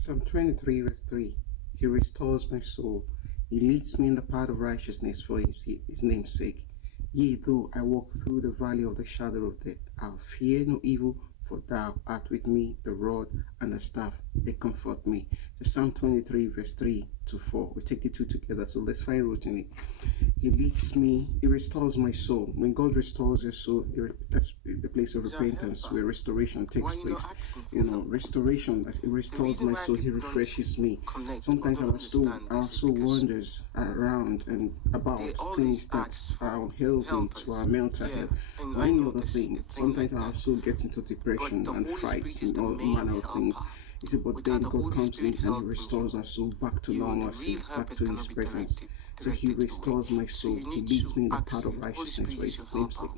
Psalm 23 verse 3. He restores my soul. He leads me in the path of righteousness for his name's sake. Yea, though I walk through the valley of the shadow of death, I'll fear no evil, for thou art with me, the rod and the staff, they comfort me. The Psalm 23 verse 3 to 4. We take the two together, so let's find root in it. He leads me, he restores my soul. When God restores your soul, that's the place of repentance where restoration takes place. Restoration, it restores my soul, he refreshes me. Sometimes our soul wanders around and about things that are unhealthy to our mental health or any other thing. Sometimes our soul gets into depression and fights and all manner of things. You see, but then God comes in and he restores our soul back to normalcy, back to his presence. So he restores my soul. He leads me in the path of righteousness for his name's sake.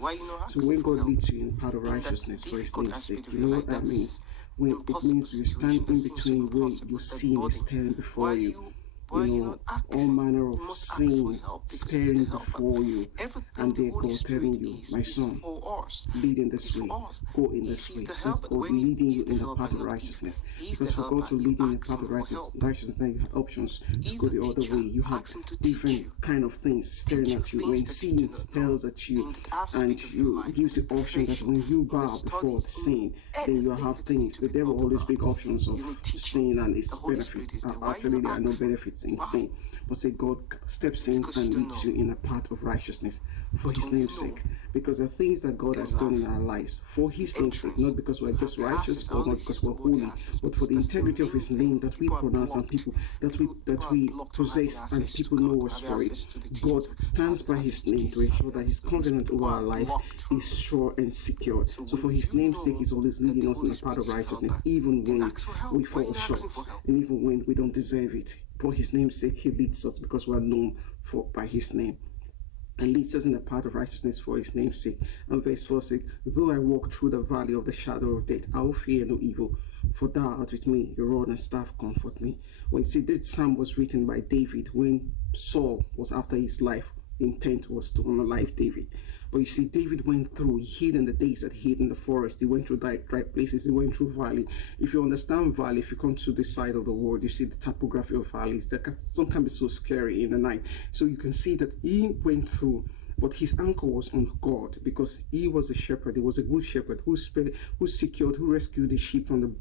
So when God leads you in the path of righteousness for his name's sake, you know what that means? It means you stand in between where your sin is staring before you. All manner of sins staring before you, and they're God telling you, my son, lead in this way, go in this way. That's God leading you in the path of righteousness. Because for God to lead you in the path of righteousness, then you have options to go the other way. You have different kind of things staring at you. When sin stares at you, and you gives the option that when you bow before the sin, then you have things. The devil always big options of sin and its benefits. Actually, there are no benefits in sin, but say God steps in and leads you in a path of righteousness for his name's sake, because the things that God has done in our lives for his name's sake, not because we're just righteous or not because we're holy, but for the integrity of his name that we pronounce and people that we possess and people know us for it. God stands by his name to ensure that his covenant over our life is sure and secure. So for his name's sake, he's always leading us in the path of righteousness, even when we fall short and even when we don't deserve it. For his name's sake, he leads us because we are known by his name, and leads us in the path of righteousness for his name's sake. And verse 4 says, though I walk through the valley of the shadow of death, I will fear no evil, for thou art with me, your rod and staff comfort me. Well, you see, this psalm was written by David when Saul was after his life. Intent was to unalive David. But you see, David went through, he hid in the desert, he hid in the forest, he went through dry places, he went through valley. If you understand valley, if you come to this side of the world, you see the topography of valleys that can sometimes be so scary in the night. So you can see that he went through, but his anchor was on God, because he was a shepherd. He was a good shepherd who secured, who rescued the sheep from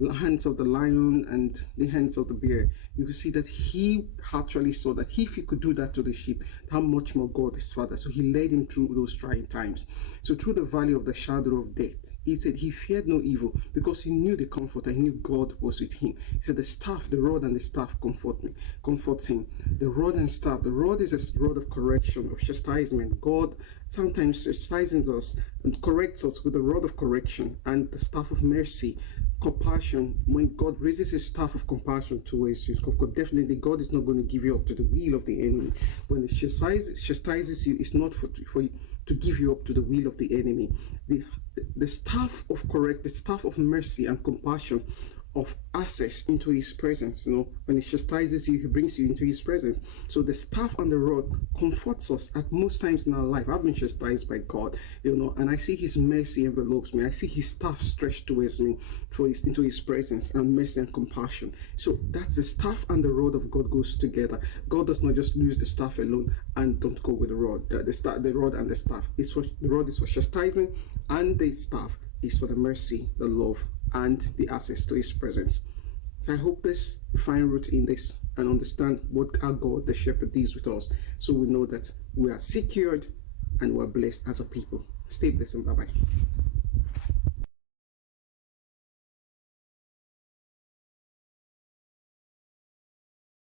the hands of the lion and the hands of the bear. You can see that he actually saw that if he could do that to the sheep, how much more God is Father. So he led him through those trying times. So through the valley of the shadow of death, he said he feared no evil because he knew the comforter. He knew God was with him. He said the staff, the rod and the staff comforts him. The rod and staff, the rod is a rod of correction, of chastisement. God sometimes chastises us and corrects us with the rod of correction and the staff of mercy, compassion. When God raises his staff of compassion towards you, definitely God is not going to give you up to the will of the enemy. When it chastises you, it's not for you to give you up to the will of the enemy. The staff of the staff of mercy and compassion, of access into his presence. When he chastises you, he brings you into his presence. So the staff and the rod comforts us at most times in our life. I've been chastised by God, and I see his mercy envelopes me. I see his staff stretched towards me into his presence, and mercy and compassion. So that's the staff and the rod of God goes together. God does not just use the staff alone and don't go with the rod. The rod and the staff. The rod is for chastisement, and the staff is for the mercy, the love, and the access to his presence. So I hope you find root in this and understand what our God, the shepherd, deals with us, so we know that we are secured and we're blessed as a people. Stay blessed and bye-bye.